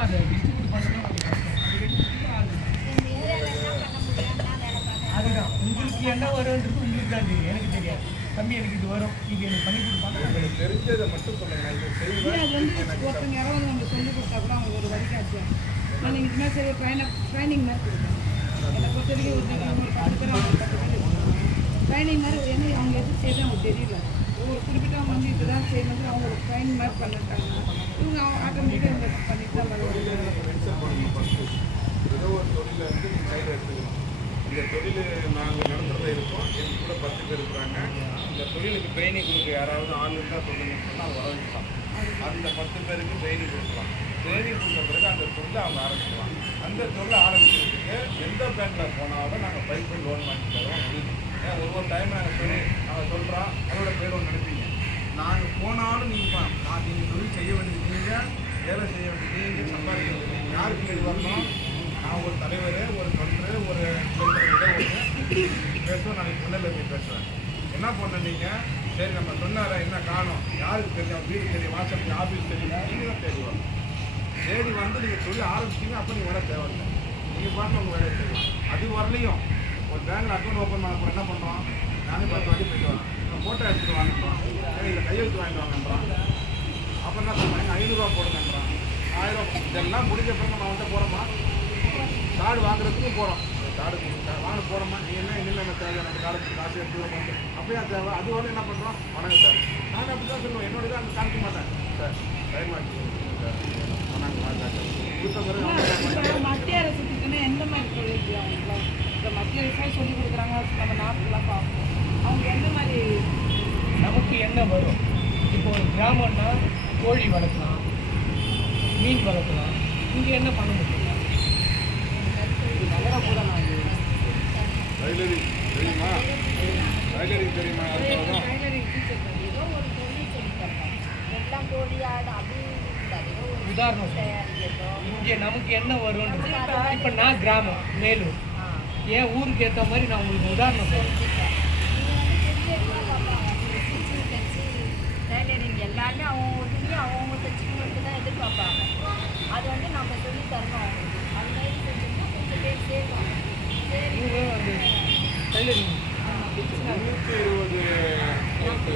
ஆனால் அதை டிஸ்ட்ரிபியூட் பண்ணணும் கொஞ்சம் கஷ்டம். அதுதான் உங்களுக்கு என்ன வரும்ன்றது உங்களுக்கு தான் தெரியும், எனக்கு தெரியாது. தம்பி எனக்கு இது வரும், இது எனக்கு பண்ணி கொடுப்பாங்க. உங்களுக்கு தெரிஞ்சதை மட்டும் சொல்லுங்கள். இது செய்வேன். அது வந்து ஒருத்தங்க யாராவது நம்ம சொல்லி கொடுத்தா கூட அவங்க ஒரு வழிகாட்டியா நான் நீங்கள் இது மாதிரி சரி ட்ரைனிங் மாதிரி கொடுப்பேன். என்னை பொறுத்த வரைக்கும் ஒரு 10 பேர் அவங்க 10 பேர் ட்ரைனிங் மாதிரி என்ன அவங்க எது செய்யறது அவங்களுக்கு தெரியல. ஒரு குறிப்பிட்ட அவங்க வந்து இதுதான் செய்யணும் அவங்களுக்கு ட்ரைனிங் மாதிரி பண்ணிட்டாங்க. இவங்க ஆட்டோமேட்டிக்காக இவங்க பண்ணிட்டு தான் வருவாங்க. ஏதோ ஒரு தொழிலை வந்து நீங்கள் கையில் எடுத்துக்கணும். இந்த தொழில் நாங்கள் நடத்துகிறதா இருக்கோம். எனக்கு கூட 10 பேர் இருக்கிறாங்க. இந்த தொழிலுக்கு ட்ரைனிங் கொடுக்க யாராவது ஆள் இருந்தால் சொல்லுங்கன்னு சொன்னால் வர வைக்கலாம். அந்த 10 பேருக்கு ட்ரைனிங் கொடுக்கலாம். ட்ரைனிங் கொடுத்த பிறகு அந்த தொழிலை அவங்க ஆரம்பிக்கலாம். அந்த தொழிலை ஆரம்பிக்கிறதுக்கு எந்த பேங்க்கில் போனாலும் நாங்கள் பைப் லோன் வாங்கி தரோம். ஏன் ஒவ்வொரு டைம் நாங்கள் சொல்கிறோம் அதோட பேர் ஒன்று நினைப்பீங்க. நாங்கள் போனாலும் நீங்கள் தொழில் செய்ய வேண்டியது நீங்கள், வேலை செய்ய வேண்டியது நீங்கள், சம்பாதிக்க வேண்டியது யாருக்கு இது வரணும். நான் ஒரு தலைவர், ஒரு தொண்டர், ஒரு பேசுவோம். நாளைக்கு முன்னில் போய் பேசுவேன். என்ன பண்ண நீங்கள் சரி நம்ம சொன்னார என்ன காணும், யாருக்கு தெரியும், வீடு தெரியும், வாட்ஸ்அப் ஆஃபீஸ் தெரியும், நீங்கள் தான் தேடி வரணும். தேடி வந்து நீங்கள் தொழில் ஆரம்பிச்சிங்க. அப்போ நீங்கள் வேலை தேவையில்லை, நீங்கள் பார்த்து உங்கள் வேலையை செய்யலாம். அது வரலையும் ஒரு பேங்கில் அக்கௌண்ட் ஓப்பன் பண்ண போகிறோம். என்ன பண்ணுறோம், நானே 10 வாட்டி போயிட்டு வரேன். ஃபோட்டோ எடுத்துகிட்டு வாங்கிக்கிறோம், இதில் கையெழுத்து வாங்கிட்டு வாங்கன்றான். அப்புறம் என்ன பண்ணுறாங்க, 500 ரூபா போடுங்கன்றான், 1000 ரூபா. இதெல்லாம் முடிஞ்ச பிறகு நம்ம வந்துட்டு போகிறோமா, கார்டு வாங்குறதுக்கும் போகிறோம். கார்டு வாங்க போகிறோமா, நீ என்ன இன்னும் நம்ம தேவை, நம்ம கார்டு காசு எடுத்து வந்து அப்படியே தேவை. அது வரல என்ன பண்ணுறோம், வணக்கம் சார். நான் அப்படி தான் சொல்லுவேன், என்னோட தான் காமிக்க மாட்டேன் சார். டைம் ஆச்சு சார், வணக்கம் கொடுத்த பிறகு மத்திய அரசு திட்டம்னா எந்த மாதிரி தொழில் அவங்களுக்குலாம் இப்போ மத்திய அரசாக சொல்லி கொடுக்குறாங்க. நம்ம நாட்டுலாம் பார்ப்போம். அவங்க எந்த மாதிரி நமக்கு என்ன வரும். இப்போ ஒரு கிராமம்னா கோழி வளர்க்கலாம், மீன் வளர்க்கலாம். இங்கே என்ன பண்ண முடியும், நகரம் கூட நான் டைலரி தெரியுமா, டைலரி தெரியுமா, டைலரிங் டீச்சர் ஏதோ ஒரு தொழில் சொல்லி தரணும். எல்லாம் கோழியாடு அப்படின்னு உதாரணம் இங்கே நமக்கு என்ன வரும்னு. இப்போ நான் கிராமம் மேலூர், என் ஊருக்கு ஏற்ற மாதிரி நான் உங்களுக்கு உதாரணம் சொல்கிறேன். டைலரிங் எல்லாருமே அவங்க துணியை அவங்க தைச்சிக்கணுன்ட்டு தான் எதிர்பார்ப்பாங்க. அது வந்து நம்ம சொல்லி தரணும் அவங்களுக்கு. அது மாதிரி செஞ்சோம்னா கொஞ்சம் பேர் சேர்க்கணும். இவங்க வந்து டைலரிங் 120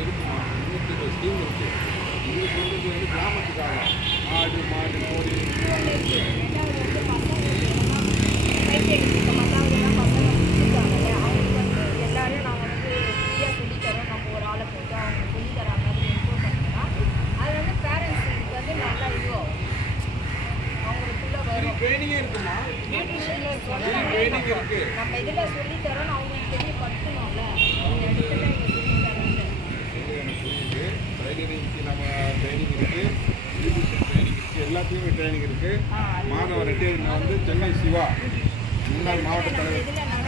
இருக்குமா, 120 ஸ்கீம் இருக்குது. இது சொல்கிறது வந்து கிராமத்துக்காக ஆடு மாடு கோழி. ரெண்டாவது வந்து பசங்க கொடுத்துருக்காங்கல்ல, அவங்களுக்கு வந்து எல்லாரும் நாங்கள் வந்து ஃப்ரீயாக சொல்லித்தரோம். நம்ம ஒரு ஆளை போட்டு அவங்க சொல்லித்தர மாதிரி இன்ஃபார்ம் பண்ணிங்கன்னா அது வந்து பேரண்ட்ஸுக்கு வந்து நல்லா இதுவாகும். அவங்களுக்குள்ள வரும் ட்ரைனிங்கே இருக்குமா, ட்ரைனிங் இருக்குது. நம்ம இதில் சொல்லித்தரோன்னு அவங்களுக்கு தெரியப்படுத்தணும்ல. இந்த இடத்துல இங்கே சொல்லித்தரோன்னு எனக்கு புரியுது. டைலரிங்க்கு நம்ம ட்ரைனிங் இருக்குது, பியூட்டிஷியன் ட்ரைனிங் இருக்குது, எல்லாத்துலேயுமே ட்ரைனிங் இருக்குது. மாதவ ரெட்டி வந்து சென்னை சிவா முன்னாள் மாவட்ட தலைவர்.